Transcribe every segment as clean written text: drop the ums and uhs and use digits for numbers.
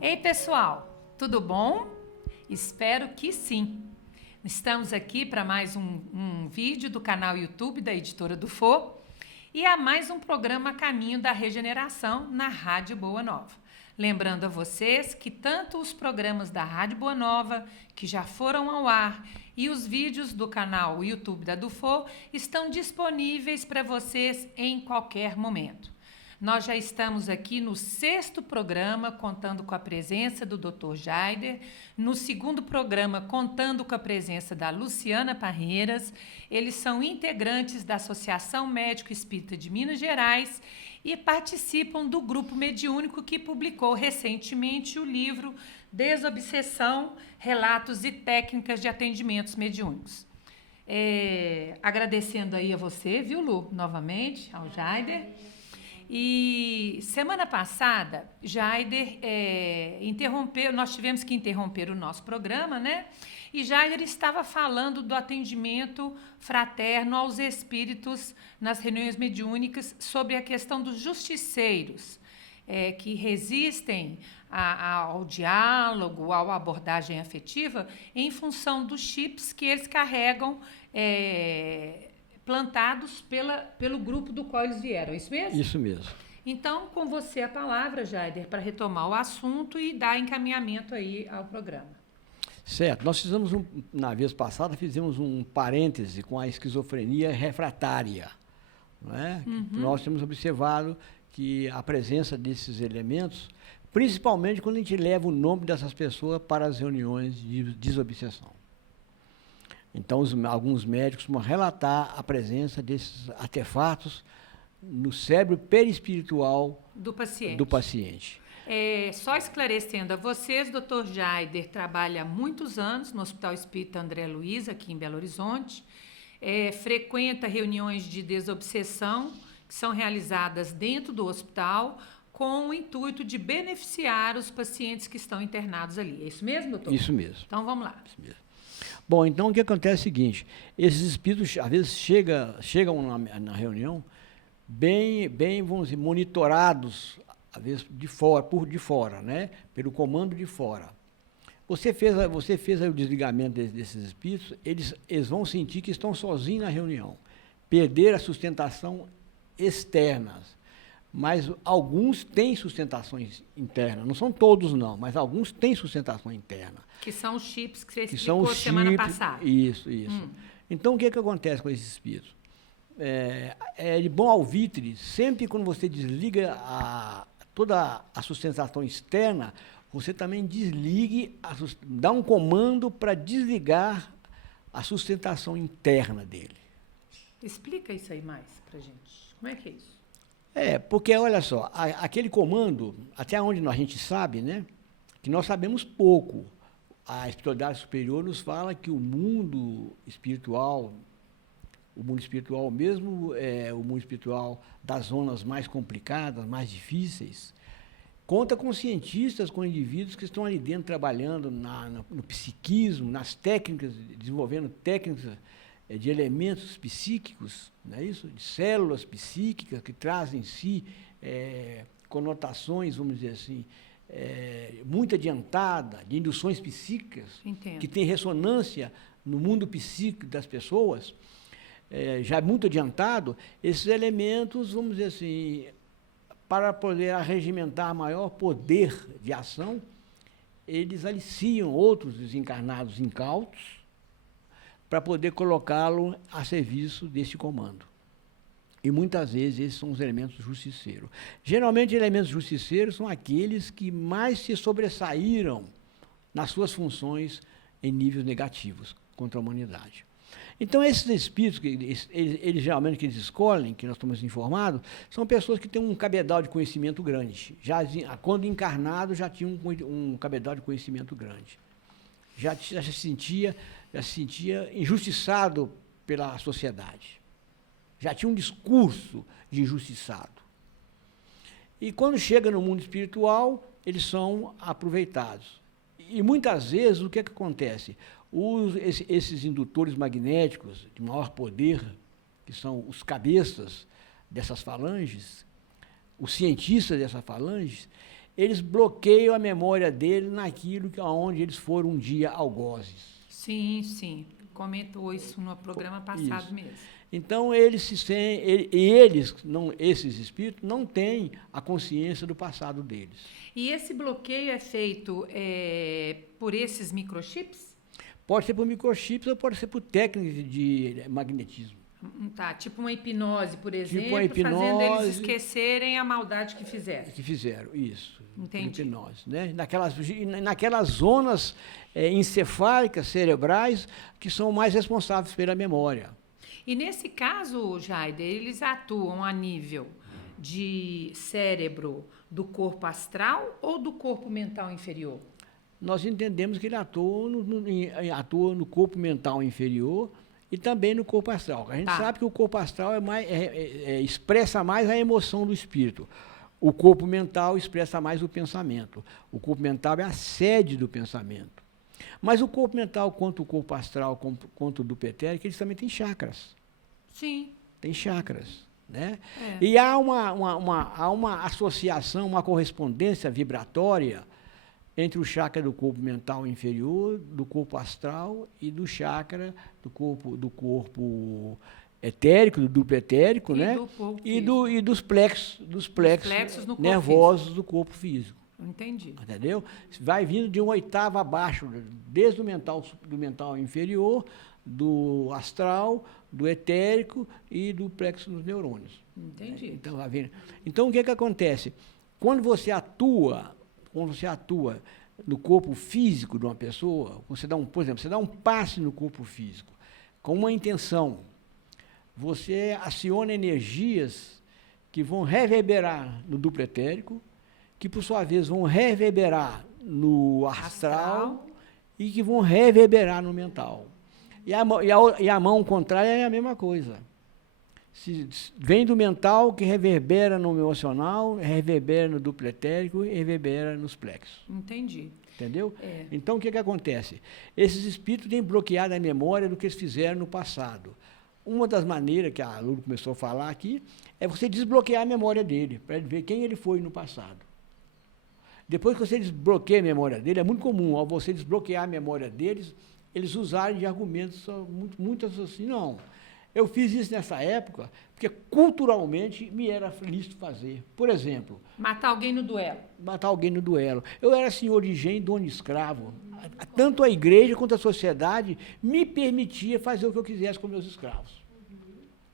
Ei, pessoal, tudo bom? Espero que sim. Estamos aqui para mais um vídeo do canal YouTube da Editora do Fô e a mais um programa Caminho da Regeneração na Rádio Boa Nova. Lembrando a vocês que tanto os programas da Rádio Boa Nova, que já foram ao ar, e os vídeos do canal YouTube da Dufô estão disponíveis para vocês em qualquer momento. Nós já estamos aqui no 6º programa, contando com a presença do Dr. Jaider, no 2º programa, contando com a presença da Luciana Parreiras. Eles são integrantes da Associação Médico Espírita de Minas Gerais e participam do grupo mediúnico que publicou recentemente o livro Desobsessão, Relatos e Técnicas de Atendimentos Mediúnicos. Agradecendo aí a você, viu, Lu, novamente, ao Jaider. E semana passada, Jaider interrompeu, nós tivemos que interromper o nosso programa, né? E Jaider estava falando do atendimento fraterno aos espíritos nas reuniões mediúnicas sobre a questão dos justiceiros, que resistem ao diálogo, à abordagem afetiva, em função dos chips que eles carregam plantados pelo grupo do qual eles vieram, é isso mesmo? Isso mesmo. Então, com você a palavra, Jaider, para retomar o assunto e dar encaminhamento aí ao programa. Certo. Nós fizemos, na vez passada, fizemos um parêntese com a esquizofrenia refratária. Não é? Uhum. Nós temos observado que a presença desses elementos, principalmente quando a gente leva o nome dessas pessoas para as reuniões de desobsessão. Então, alguns médicos vão relatar a presença desses artefatos no cérebro perispiritual do paciente. Só esclarecendo a vocês, Dr. Jaider trabalha há muitos anos no Hospital Espírita André Luiz, aqui em Belo Horizonte. Frequenta reuniões de desobsessão que são realizadas dentro do hospital com o intuito de beneficiar os pacientes que estão internados ali. É isso mesmo, doutor? Isso mesmo. Então, vamos lá. Isso mesmo. Bom, então o que acontece é o seguinte, esses espíritos às vezes chegam na reunião bem, vamos dizer, monitorados, às vezes por de fora, né? Pelo comando de fora. Você fez aí o desligamento desses espíritos, eles vão sentir que estão sozinhos na reunião, perder a sustentação externa. Mas alguns têm sustentações internas, não são todos não, mas alguns têm sustentação interna. Que são os chips que você explicou semana passada. Isso. Então, o que acontece com esses espíritos? É de bom alvitre, sempre quando você desliga toda a sustentação externa, você também dá um comando para desligar a sustentação interna dele. Explica isso aí mais para gente. Como é que é isso? Porque, olha só, aquele comando, até onde a gente sabe, né, que nós sabemos pouco. A espiritualidade superior nos fala que o mundo espiritual mesmo, o mundo espiritual das zonas mais complicadas, mais difíceis, conta com cientistas, com indivíduos que estão ali dentro trabalhando no psiquismo, nas técnicas, desenvolvendo técnicas de elementos psíquicos, não é isso? De células psíquicas que trazem em si conotações, vamos dizer assim, muito adiantada, de induções psíquicas. Entendo. Que tem ressonância no mundo psíquico das pessoas, já muito adiantado, esses elementos, vamos dizer assim, para poder arregimentar maior poder de ação, eles aliciam outros desencarnados incautos, para poder colocá-lo a serviço desse comando. E muitas vezes esses são os elementos justiceiros. Geralmente, elementos justiceiros são aqueles que mais se sobressaíram nas suas funções em níveis negativos contra a humanidade. Então, esses espíritos, eles geralmente que eles escolhem, que nós estamos informados, são pessoas que têm um cabedal de conhecimento grande. Quando encarnado, já tinham um cabedal de conhecimento grande. Já se sentia injustiçado pela sociedade. Já tinha um discurso de injustiçado. E quando chega no mundo espiritual, eles são aproveitados. E muitas vezes o que acontece? Esses indutores magnéticos de maior poder, que são os cabeças dessas falanges, os cientistas dessas falanges, eles bloqueiam a memória dele naquilo onde eles foram um dia algozes. Sim, sim. Comentou isso no programa passado mesmo. Então, esses espíritos não têm a consciência do passado deles. E esse bloqueio é feito por esses microchips? Pode ser por microchips ou pode ser por técnicas de magnetismo. Tá, tipo uma hipnose, por exemplo, tipo uma hipnose, fazendo eles esquecerem a maldade que fizeram. Que fizeram, isso. Entendi. Hipnose, né? Naquelas zonas encefálicas, cerebrais, que são mais responsáveis pela memória. E nesse caso, Jaider, eles atuam a nível de cérebro do corpo astral ou do corpo mental inferior? Nós entendemos que ele atua no corpo mental inferior e também no corpo astral. A gente sabe que o corpo astral expressa mais a emoção do espírito. O corpo mental expressa mais o pensamento. O corpo mental é a sede do pensamento. Mas o corpo mental, quanto o corpo astral, quanto o dupletérico, eles também têm chakras. Sim. Tem chakras. Né? E há uma associação, uma correspondência vibratória entre o chakra do corpo mental inferior, do corpo astral e do chakra do corpo etérico, do duplo etérico, né? E dos plexos nervosos do corpo físico. Entendi. Entendeu? Vai vindo de uma oitava abaixo, desde do mental inferior, do astral, do etérico e do plexo dos neurônios. Entendi. Então, vai vindo. Então, o que acontece? Quando você atua no corpo físico de uma pessoa, por exemplo, você dá um passe no corpo físico com uma intenção, você aciona energias que vão reverberar no duplo etérico, que por sua vez vão reverberar no astral e que vão reverberar no mental. E a mão contrária é a mesma coisa. Vem do mental, que reverbera no emocional, reverbera no duplo etérico e reverbera nos plexos. Entendi. Entendeu? Então, o que acontece? Esses espíritos têm bloqueado a memória do que eles fizeram no passado. Uma das maneiras que a Lulu começou a falar aqui é você desbloquear a memória dele, para ele ver quem ele foi no passado. Depois que você desbloqueia a memória dele, é muito comum, ao você desbloquear a memória deles, eles usarem de argumentos muito assim, não. Eu fiz isso nessa época porque culturalmente me era lícito fazer. Por exemplo... Matar alguém no duelo. Matar alguém no duelo. Eu era senhor de engenho, dono de escravo. Tanto a igreja quanto a sociedade me permitia fazer o que eu quisesse com meus escravos.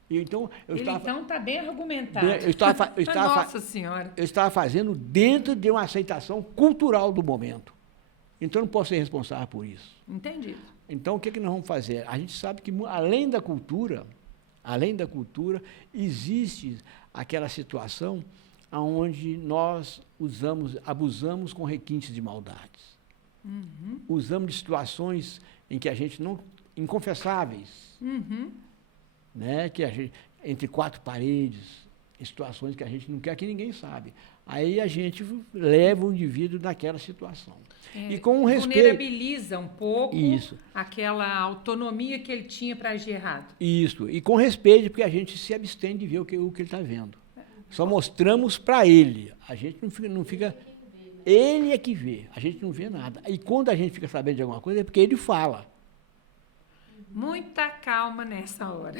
Então, Ele está bem argumentado. Nossa Senhora. Eu estava fazendo dentro de uma aceitação cultural do momento. Então, eu não posso ser responsável por isso. Entendi. Então, o que nós vamos fazer? A gente sabe que, além da cultura, existe aquela situação onde nós abusamos com requintes de maldades. Uhum. Usamos de situações em que a gente inconfessáveis, né? Que entre quatro paredes, em situações que a gente não quer que ninguém sabe. Aí a gente leva o indivíduo naquela situação. E com respeito... Vulnerabiliza um pouco aquela autonomia que ele tinha para agir errado. Isso, e com respeito, porque a gente se abstém de ver o que ele está vendo. Só mostramos para ele. A gente não fica... Ele é que vê, a gente não vê nada. E quando a gente fica sabendo de alguma coisa, é porque ele fala. Muita calma nessa hora.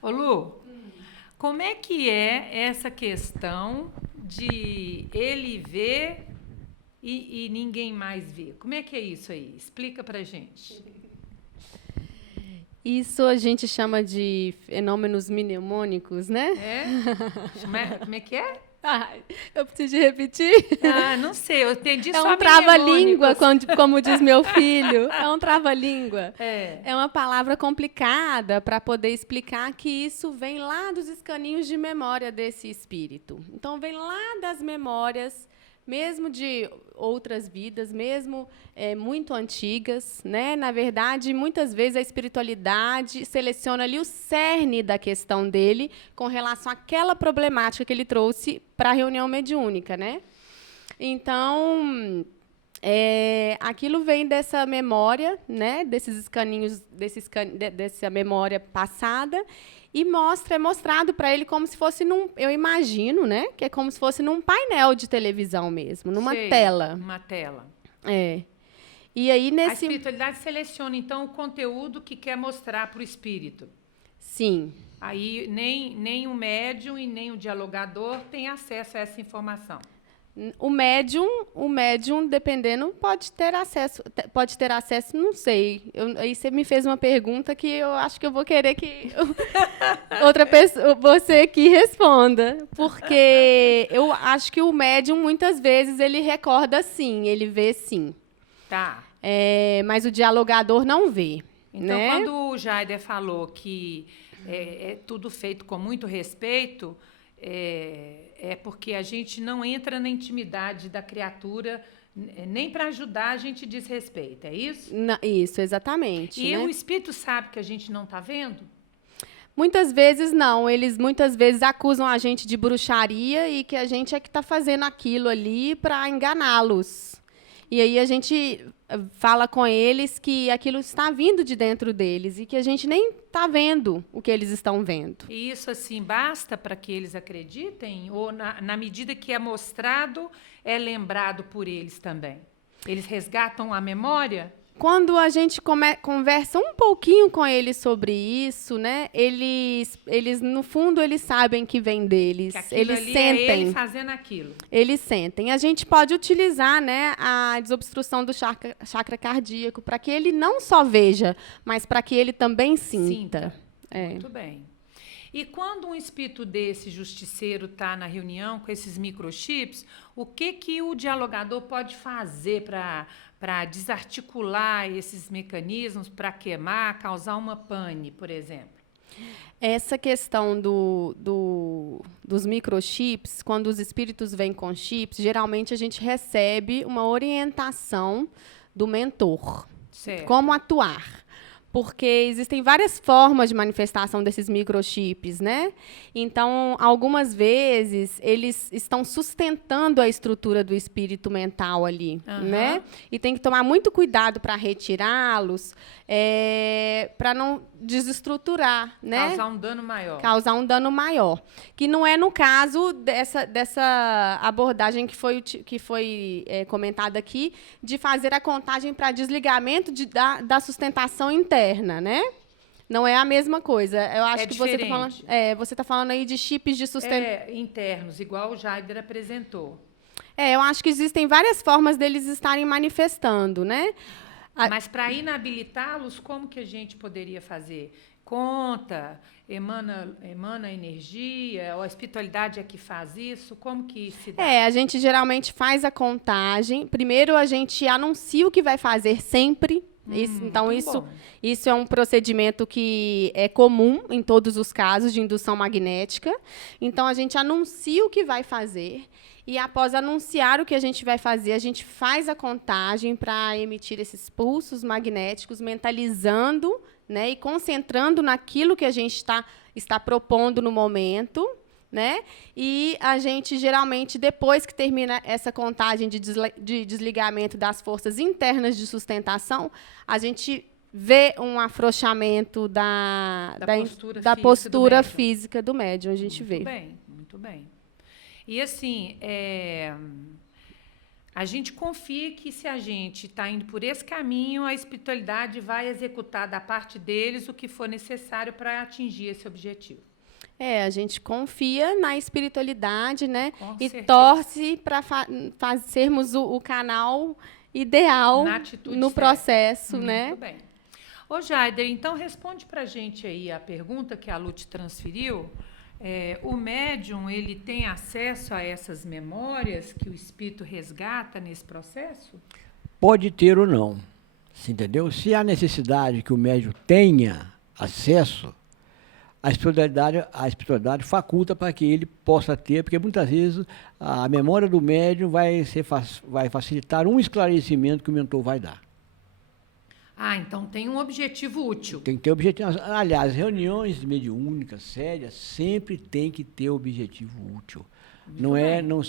Ô, Lu, como é que é essa questão de ele ver e ninguém mais vê? Como é que é isso aí? Explica pra gente. Isso a gente chama de fenômenos mnemônicos, né? Como é que é? Eu preciso de repetir? Não sei, eu entendi só um trava-língua, como diz meu filho. É um trava-língua. É uma palavra complicada para poder explicar que isso vem lá dos escaninhos de memória desse espírito. Então, vem lá das memórias, mesmo de outras vidas, mesmo muito antigas, né? Na verdade, muitas vezes a espiritualidade seleciona ali o cerne da questão dele com relação àquela problemática que ele trouxe para a reunião mediúnica, né? Então, Aquilo vem dessa memória, né, desses escaninhos, dessa memória passada, e é mostrado para ele como se fosse eu imagino, né, que é como se fosse num painel de televisão mesmo, numa tela. Uma tela. E aí A espiritualidade seleciona, então, o conteúdo que quer mostrar para o espírito. Sim. Aí nem o médium e nem o dialogador têm acesso a essa informação. O médium, dependendo, pode ter acesso, não sei. Aí você me fez uma pergunta que eu acho que eu vou querer que outra pessoa, você aqui responda. Porque eu acho que o médium, muitas vezes, ele recorda sim, ele vê sim. Tá. Mas o dialogador não vê. Então, né? quando o Jaider falou que é tudo feito com muito respeito, é porque a gente não entra na intimidade da criatura, nem para ajudar a gente desrespeita, é isso? Isso, exatamente. E né? o espírito sabe que a gente não está vendo? Muitas vezes não, eles muitas vezes acusam a gente de bruxaria e que a gente é que está fazendo aquilo ali para enganá-los. E aí a gente fala com eles que aquilo está vindo de dentro deles e que a gente nem está vendo o que eles estão vendo. E isso, assim, basta para que eles acreditem? Ou, na medida que é mostrado, é lembrado por eles também? Eles resgatam a memória? Quando a gente conversa um pouquinho com eles sobre isso, né? Eles no fundo, eles sabem que vem deles. Que eles ali sentem. É ele fazendo aquilo. Eles sentem. A gente pode utilizar, né, a desobstrução do chakra cardíaco para que ele não só veja, mas para que ele também sinta. Muito bem. E quando um espírito desse justiceiro está na reunião com esses microchips, o que o dialogador pode fazer para desarticular esses mecanismos, para queimar, causar uma pane, por exemplo? Essa questão dos microchips, quando os espíritos vêm com chips, geralmente a gente recebe uma orientação do mentor. Certo. Como atuar. Porque existem várias formas de manifestação desses microchips, né? Então, algumas vezes, eles estão sustentando a estrutura do espírito mental ali, né? E tem que tomar muito cuidado para retirá-los, para não desestruturar, né? Causar um dano maior. Causar um dano maior. Que não é no caso dessa abordagem que foi comentada aqui, de fazer a contagem para desligamento da sustentação interna, né? Não é a mesma coisa. Eu acho que você está falando aí de chips de sustentação. Internos, igual o Jaider apresentou. Eu acho que existem várias formas deles estarem manifestando, né? Mas para inabilitá-los, como que a gente poderia fazer? Conta, emana energia, ou a espiritualidade é que faz isso? Como que se dá? A gente geralmente faz a contagem. Primeiro, a gente anuncia o que vai fazer sempre. Então, isso é um procedimento que é comum em todos os casos de indução magnética. Então, a gente anuncia o que vai fazer. E, após anunciar o que a gente vai fazer, a gente faz a contagem para emitir esses pulsos magnéticos, mentalizando, né, e concentrando naquilo que a gente está propondo no momento. Né? E a gente, geralmente, depois que termina essa contagem de desligamento das forças internas de sustentação, a gente vê um afrouxamento da postura física do médium. A gente vê. Muito bem, muito bem. E, assim, a gente confia que, se a gente está indo por esse caminho, a espiritualidade vai executar da parte deles o que for necessário para atingir esse objetivo. A gente confia na espiritualidade, né? Com e certeza. Torce para sermos o canal ideal no processo, né? Muito bem. Ô, Jaider, então responde para a gente aí a pergunta que a Lu te transferiu. O médium, ele tem acesso a essas memórias que o espírito resgata nesse processo? Pode ter ou não, você entendeu? Se há necessidade que o médium tenha acesso, a espiritualidade faculta para que ele possa ter, porque muitas vezes a memória do médium vai facilitar um esclarecimento que o mentor vai dar. Então tem um objetivo útil. Tem que ter objetivo. Aliás, reuniões mediúnicas, sérias, sempre tem que ter objetivo útil. Não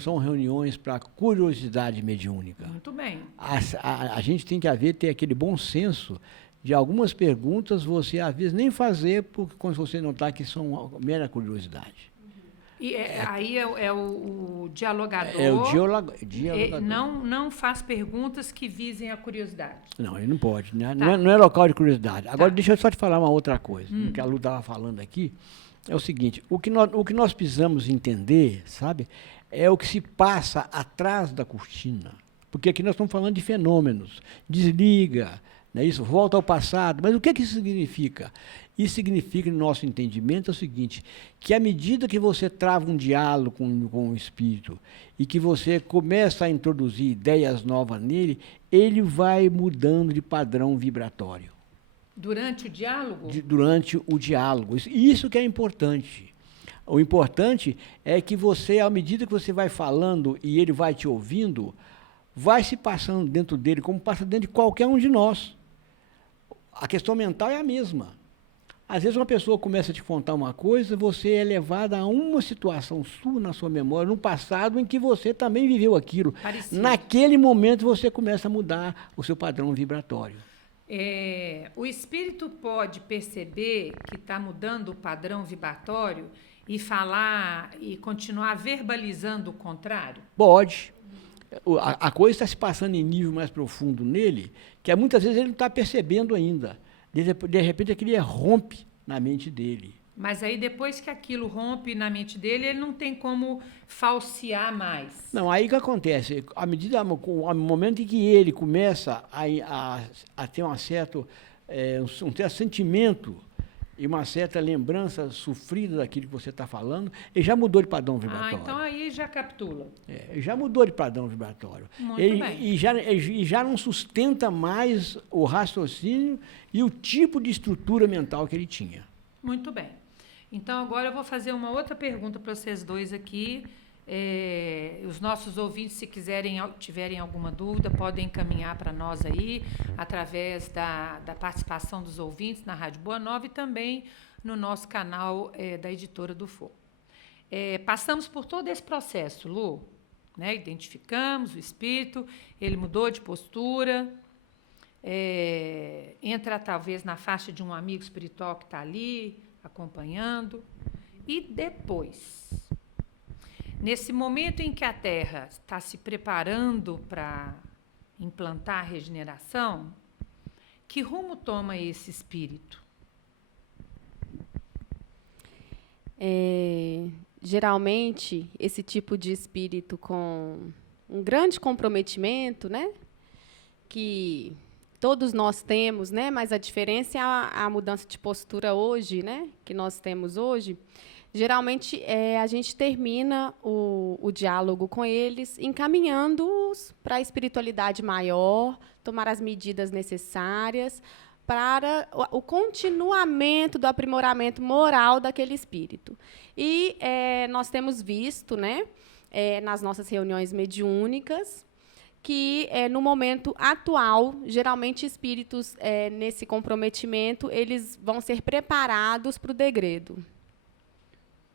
são reuniões para curiosidade mediúnica. Muito bem. A gente tem que ter aquele bom senso de algumas perguntas você, às vezes, nem fazer, porque quando você notar que são mera curiosidade. E aí é o dialogador. É o dialogador. Não faz perguntas que visem a curiosidade. Não, ele não pode, né? Tá. Não é local de curiosidade. Agora, Tá. deixa eu só te falar uma outra coisa. O que a Lu estava falando aqui é o seguinte: o que nós precisamos entender, sabe, é o que se passa atrás da cortina. Porque aqui nós estamos falando de fenômenos. Desliga, né, isso, volta ao passado. Mas o que isso significa? Isso significa, no nosso entendimento, é o seguinte, que à medida que você trava um diálogo com o espírito e que você começa a introduzir ideias novas nele, ele vai mudando de padrão vibratório. Durante o diálogo? Durante o diálogo. Isso que é importante. O importante é que você, à medida que você vai falando e ele vai te ouvindo, vai se passando dentro dele, como passa dentro de qualquer um de nós. A questão mental é a mesma. Às vezes uma pessoa começa a te contar uma coisa, você é levado a uma situação sua na sua memória, no passado, em que você também viveu aquilo. Parecido. Naquele momento você começa a mudar o seu padrão vibratório. O espírito pode perceber que está mudando o padrão vibratório e falar e continuar verbalizando o contrário? Pode. A coisa está se passando em nível mais profundo nele, que muitas vezes ele não está percebendo ainda. De repente, aquilo rompe na mente dele. Mas aí, depois que aquilo rompe na mente dele, ele não tem como falsear mais. Não, aí o que acontece? Ao momento em que ele começa a ter um certo sentimento e uma certa lembrança sofrida daquilo que você está falando, ele já mudou de padrão vibratório. Então aí já capitula. Ele já mudou de padrão vibratório. Muito bem. E já não sustenta mais o raciocínio e o tipo de estrutura mental que ele tinha. Muito bem. Então, agora eu vou fazer uma outra pergunta para vocês dois aqui. Os nossos ouvintes, se tiverem alguma dúvida, podem encaminhar para nós aí, através da participação dos ouvintes na Rádio Boa Nova e também no nosso canal da Editora do Fô. Passamos por todo esse processo, Lu, né? Identificamos o espírito, ele mudou de postura, entra talvez na faixa de um amigo espiritual que está ali, acompanhando, e depois, nesse momento em que a Terra está se preparando para implantar a regeneração, que rumo toma esse espírito? Geralmente, esse tipo de espírito com um grande comprometimento, né, que todos nós temos, né, mas a diferença é a mudança de postura hoje, né, que nós temos hoje. Geralmente, a gente termina o diálogo com eles encaminhando-os para a espiritualidade maior, tomar as medidas necessárias para o continuamento do aprimoramento moral daquele espírito. E nós temos visto, né, nas nossas reuniões mediúnicas, que, no momento atual, geralmente espíritos nesse comprometimento, eles vão ser preparados para o degredo.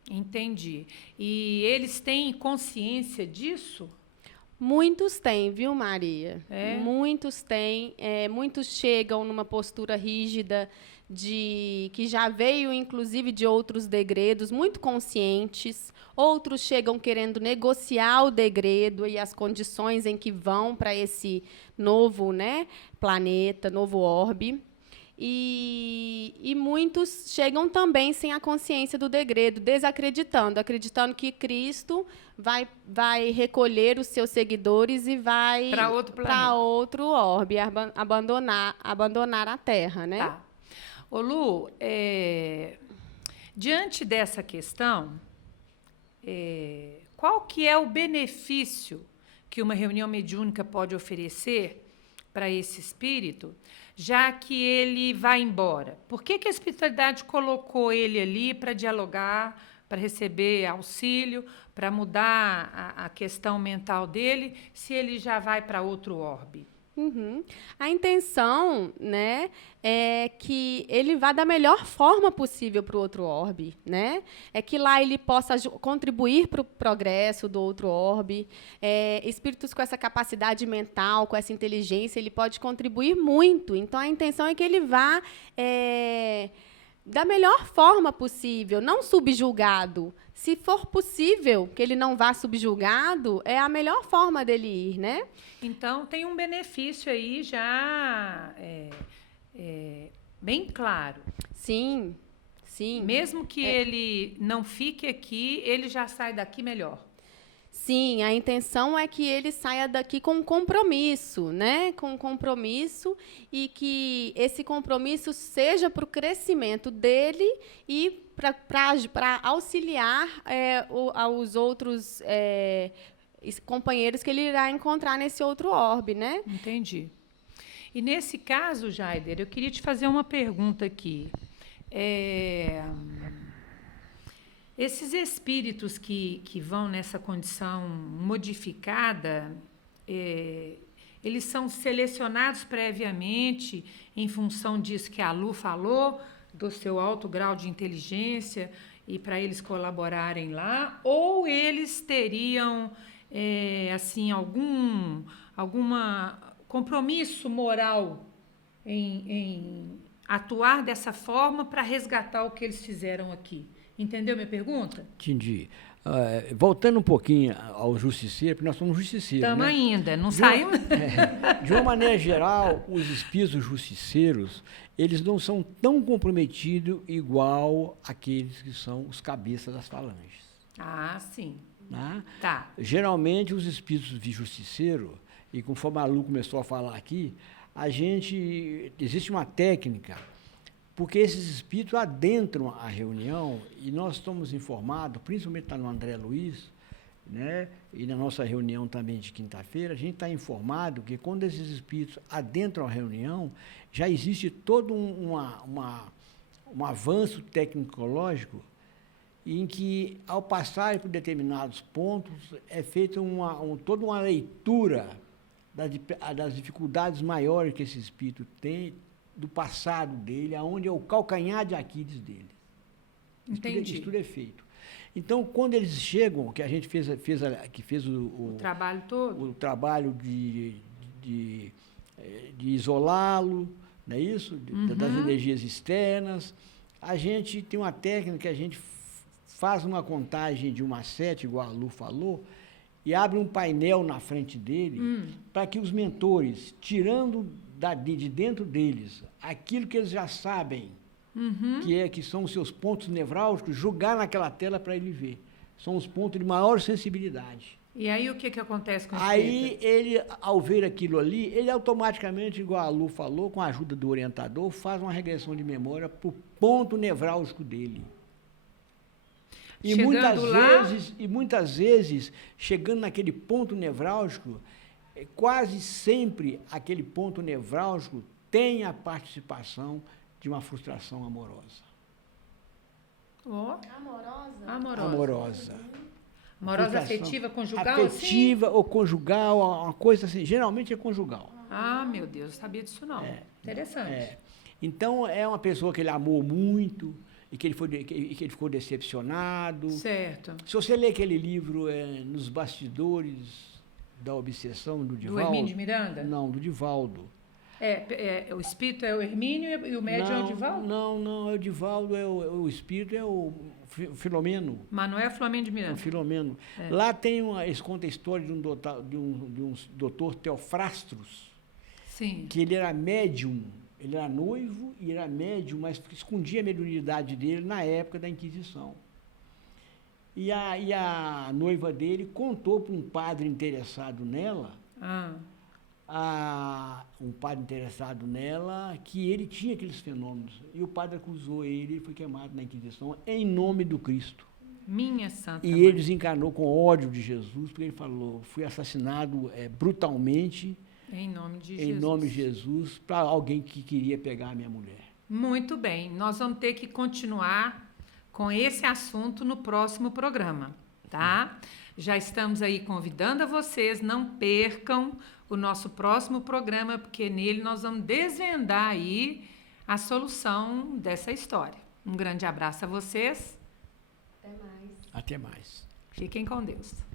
Entendi. E eles têm consciência disso? Muitos têm, viu, Maria? Muitos têm. Muitos chegam numa postura rígida, que já veio, inclusive, de outros degredos, muito conscientes. Outros chegam querendo negociar o degredo e as condições em que vão para esse novo, né, planeta, novo orbe. E muitos chegam também sem a consciência do degredo, acreditando que Cristo vai recolher os seus seguidores e vai para outro orbe, abandonar a Terra, né? Tá. Ô Lu, diante dessa questão, qual que é o benefício que uma reunião mediúnica pode oferecer para esse espírito, já que ele vai embora? Por que a espiritualidade colocou ele ali para dialogar, para receber auxílio, para mudar a questão mental dele, se ele já vai para outro orbe? Uhum. A intenção, né, é que ele vá da melhor forma possível para o outro orbe, né? É que lá ele possa contribuir para o progresso do outro orbe. Espíritos com essa capacidade mental, com essa inteligência, ele pode contribuir muito. Então, a intenção é que ele vá da melhor forma possível, não subjulgado. Se for possível que ele não vá subjulgado, é a melhor forma dele ir, né? Então, tem um benefício aí já bem claro. Sim, sim. Mesmo que ele não fique aqui, ele já sai daqui melhor. Sim, a intenção é que ele saia daqui com um compromisso, né? Com um compromisso, e que esse compromisso seja para o crescimento dele e para auxiliar aos outros companheiros que ele irá encontrar nesse outro orbe, né? Entendi. E nesse caso, Jaider, eu queria te fazer uma pergunta aqui. Esses espíritos que vão nessa condição modificada, eles são selecionados previamente em função disso que a Lu falou, do seu alto grau de inteligência, e para eles colaborarem lá, ou eles teriam assim algum compromisso moral em atuar dessa forma para resgatar o que eles fizeram aqui? Entendeu minha pergunta? Entendi. Voltando um pouquinho ao justiceiro, porque nós somos justiceiros. Estamos né? ainda, não saímos. De uma maneira geral, os espíritos justiceiros, eles não são tão comprometidos igual aqueles que são os cabeças das falanges. Ah, sim. Né? Tá. Geralmente, os espíritos de justiceiro, e conforme a Lu começou a falar aqui, existe uma técnica, porque esses espíritos adentram a reunião, e nós estamos informados, principalmente está no André Luiz, né, e na nossa reunião também de quinta-feira, a gente está informado que quando esses espíritos adentram a reunião, já existe todo um avanço tecnológico em que, ao passarem por determinados pontos, é feita toda uma leitura das dificuldades maiores que esse espírito tem, do passado dele, aonde é o calcanhar de Aquiles dele. Entendi. Isso tudo é feito. Então, quando eles chegam, que a gente fez o trabalho todo, o trabalho de isolá-lo, não é isso? Das energias externas, a gente tem uma técnica que a gente faz uma contagem de 1 a 7, igual a Lu falou, e abre um painel na frente dele, para que os mentores, tirando de dentro deles aquilo que eles já sabem, que são os seus pontos nevrálgicos, jogar naquela tela para ele ver. São os pontos de maior sensibilidade. E aí o que acontece com o Aí ele, ao ver aquilo ali, ele automaticamente, igual a Lu falou, com a ajuda do orientador, faz uma regressão de memória para o ponto nevrálgico dele. E muitas vezes, chegando naquele ponto nevrálgico, quase sempre aquele ponto nevrálgico tem a participação de uma frustração amorosa. Amorosa? Amorosa, afetiva, conjugal? Afetiva ou conjugal, uma coisa assim, geralmente é conjugal. Ah, meu Deus, eu sabia disso não. Interessante. Então, é uma pessoa que ele amou muito e que ele ficou decepcionado. Certo. Se você ler aquele livro, Nos Bastidores da Obsessão, do Divaldo... Do Hermínio de Miranda? Não, do Divaldo. O espírito é o Hermínio e o médium é o Divaldo? Não, é o Divaldo, o espírito é o Filomeno. Mas não é o Flamengo de Miranda? É o Filomeno. Lá eles contam a história de um doutor Teofrastros, sim, que ele era médium, ele era noivo e era médium, mas escondia a mediunidade dele na época da Inquisição. E a noiva dele contou para um padre interessado nela, que ele tinha aqueles fenômenos. E o padre acusou ele foi queimado na Inquisição em nome do Cristo. Minha santa E mãe. ele desencarnou com ódio de Jesus, porque ele falou, fui assassinado brutalmente em nome de Jesus, para alguém que queria pegar a minha mulher. Muito bem, nós vamos ter que continuar com esse assunto no próximo programa, tá? Já estamos aí convidando a vocês, não percam o nosso próximo programa, porque nele nós vamos desvendar aí a solução dessa história. Um grande abraço a vocês. Até mais. Até mais. Fiquem com Deus.